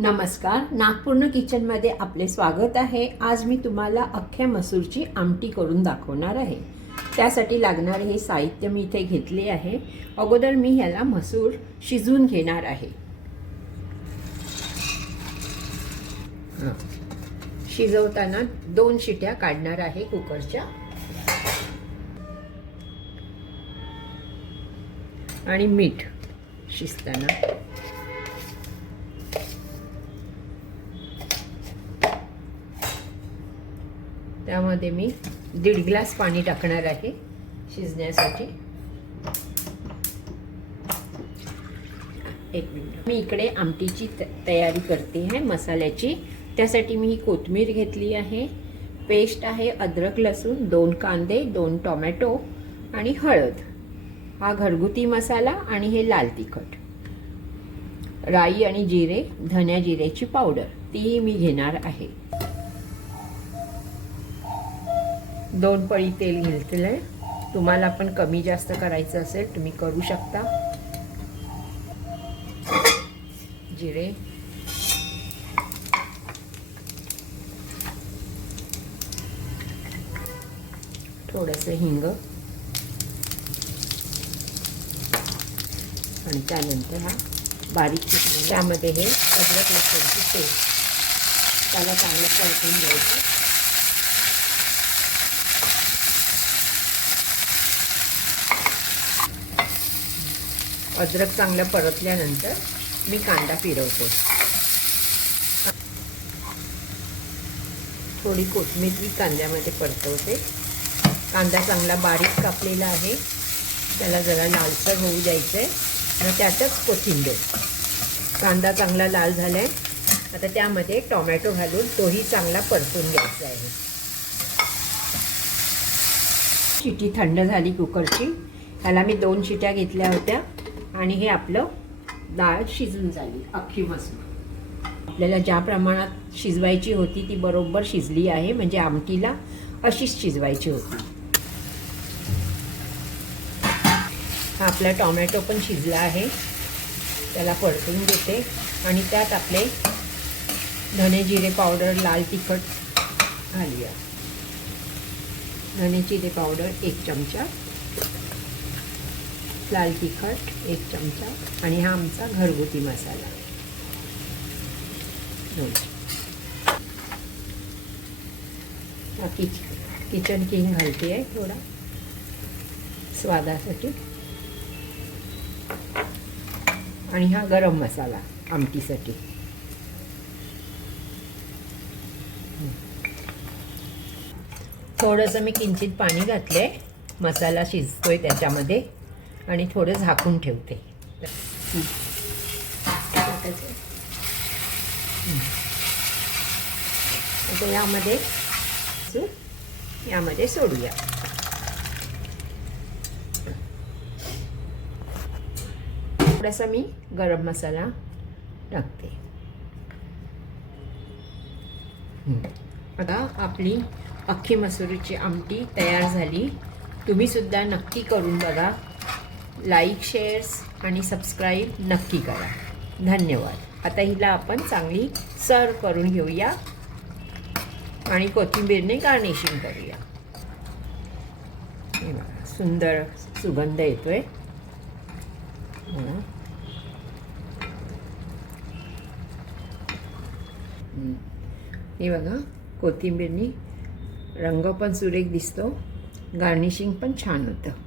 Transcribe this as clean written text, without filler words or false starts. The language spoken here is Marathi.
नमस्कार, नागपूर्ण किचनमध्ये आपले स्वागत आहे। आज मी तुम्हाला अख्ख्या मसूरची आमटी करून दाखवणार आहे। त्यासाठी लागणारे हे साहित्य मी इथे घेतले आहे। अगोदर मी ह्याला मसूर शिजवून घेणार आहे। शिजवताना 2 शिट्या काढणार आहे कुकरच्या। आणि मीठ शिजताना त्यामध्ये मी 1.5 ग्लास पाणी टाकणार आहे शिजण्यासाठी। एक मिनिट, मी इकडे आमटीची तयारी करते आहे मसाल्याची। त्यासाठी मी ही कोथिंबीर घेतली आहे, पेस्ट आहे अद्रक लसूण, 2 कांदे, 2 टोमॅटो आणि हळद। हा घरगुती मसाला आणि हे लाल तिखट, राई आणि जिरे, धन्या जिऱ्याची पावडर ती मी घेणार आहे। 2 पळी तेल घेतले। तुम्हाला पण कमी जास्त करायचं असेल तुम्ही करू शकता। जिरे, थोडंसं हिंग आणि त्यानंतर हा बारीक चिरलेला, त्यामध्ये हे अद्रक लसूणची पेस्ट, त्याला चांगलं परतून घ्यायचं। अद्रक चांगलं परतल्यानंतर मी कांदा फिरवते। थोडी कोथिंबीर मी कांद्यामध्ये परतवते। कांदा चांगला बारीक कापलेला आहे, त्याला जरा लालसर होऊ द्यायचं आहे। मग त्यातच कोथिंबीर, कांदा चांगला लाल झालाय। आता त्यामध्ये टोमॅटो घालून तोही चांगला परतून घ्यायचा आहे। शिटी थंड झाली कुकरची, त्याला मी 2 शिट्या घेतल्या होत्या आणि हे आपलं डाळ शिजून झाली अख्खी मसूर। आपल्याला ज्या प्रमाणात शिजवायची होती ती बरोबर शिजली आहे, म्हणजे आमटीला अशीच शिजवायची होती। हा आपला टोमॅटो पण शिजला आहे, त्याला परतून घेते आणि त्यात आपले धने जिरे पावडर, लाल तिखट घालूया। धने जिरे पावडर 1 चमचा, लाल तिखट 1 चमचा आणि हा आमचा घरगुती मसाला। किचन किंग घालते आहे थोडा स्वादासाठी, आणि हा गरम मसाला आमटीसाठी। थोडंसं मी किंचित पाणी घातले, मसाला शिजतोय त्याच्यामध्ये, आणि थोडं झाकून ठेवते। आता यामध्ये सोडूया। थोडासा मी गरम मसाला टाकते। आता आपली अख्खी मसूरीची आमटी तयार झाली। तुम्ही सुद्धा नक्की करून बघा। लाईक, शेअर्स आणि सबस्क्राईब नक्की करा। धन्यवाद। आता हिला आपण चांगली सर्व करून घेऊया आणि कोथिंबीरने गार्निशिंग करूया। सुंदर सुगंध येतोय। हे बघा, कोथिंबीरनी रंग पण सुरेख दिसतो, गार्निशिंग पण छान होतं।